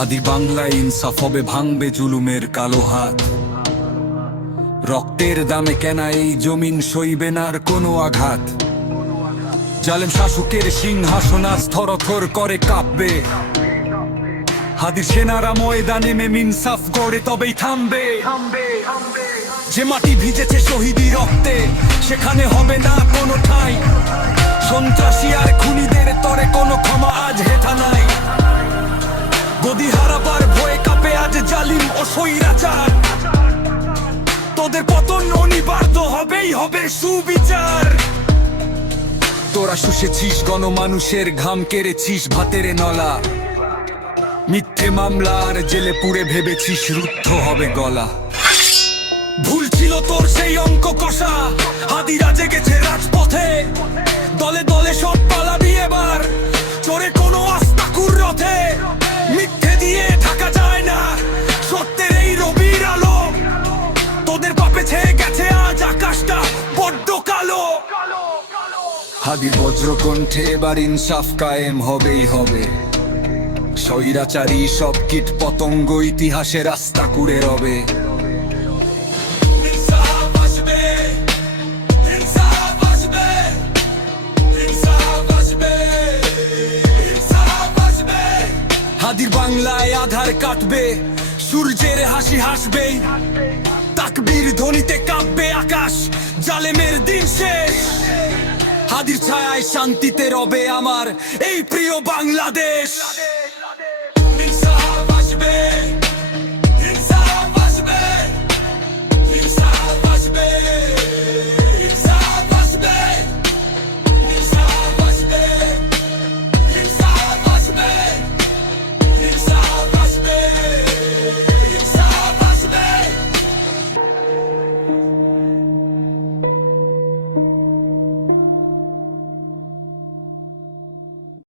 হাদি বাংলায় ইনসাফ হবে, ভাঙবে জুলুমের কালো হাত। রক্তের দামে কেনা এই জমিন সইবে না আর কোনো আঘাত। জালেম শাসকের সিংহাসন আজ থরথর করে কাঁপবে। হাদির সেনারা ময়দানে নেমে ইনসাফ গড়ে তবেই থামবে। যে মাটি ভিজেছে শহীদি রক্তে, সেখানে হবে না কোনো ঠাঁই। সন্ত্রাসী আর খুনিদের তরে কোনো ক্ষমা আজ হেথা নাই। গদি হারাবার ভয়ে কাঁপে আজ জালিম ও স্বৈরাচার। তোদের পতন অনিবার্য হবেই হবে সুবিচার। তোরা শুষেছিস গণমানুষের ঘাম, কেড়েছিস ভাতের নলা। মিথ্যে মামলার জেলে পুড়ে ভেবেছিস রুদ্ধ হবে গলা। ভুল ছিল তোর সেই অঙ্ক কষা, হাদিরা জেগেছে রাজপথে। দলে দলে সব পালাবি এবার, চোরে কোনো আস্থা কুররথে। মিথ্যে দিয়ে ঢাকা যায় না সত্যের এই রবির আলো। তোদের পাপে ছেয়ে গেছে আজ আকাশটা বড্ড কালো। হাদির বজ্রকণ্ঠে এবার ইনসাফ কায়েম হবেই হবে। স্বৈরাচারী সব কীট পতঙ্গ ইতিহাসে রাস্তা কুড়ে রবে। হাদির বাংলায় আধার কাটবে, সূর্যের হাসি হাসবে। তাকবীর ধ্বনিতে কাঁপবে আকাশ, জালেমের দিন শেষ। হাদির ছায়ায় শান্তিতে রবে আমার এই প্রিয় বাংলাদেশ।